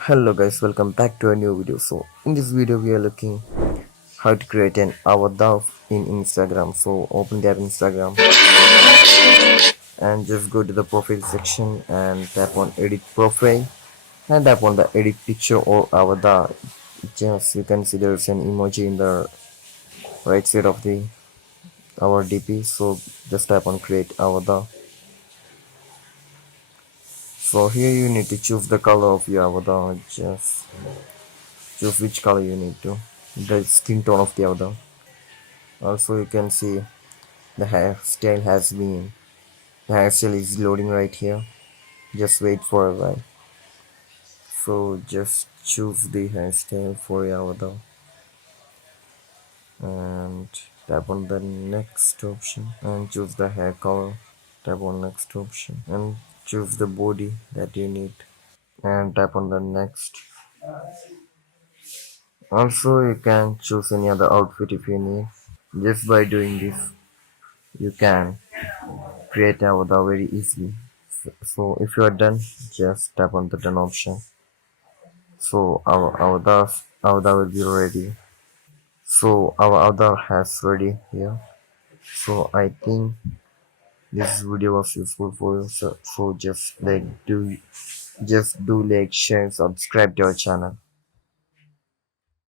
Hello guys, welcome back to a new video. So in this video we are looking how to create an avatar in Instagram. So open the app Instagram and just go to the profile section and tap on edit profile and tap on the edit picture or avatar. Just you can see there's an emoji in the right side of the our DP. So just tap on create avatar. So here you need to choose the color of your avatar. Just choose which color you need to. The skin tone of the avatar. Also you can see the hairstyle is loading right here. Just wait for a while. So just choose the hairstyle for your avatar and tap on the next option and choose the hair color. Tap on next option and choose the body that you need and tap on the next. Also you can choose any other outfit if you need. Just by doing this you can create an avatar very easily. So if you are done, just tap on the done option. So our avatar will be ready. So our avatar has ready here. So I think this video was useful for you. So just do like, share, subscribe to our channel.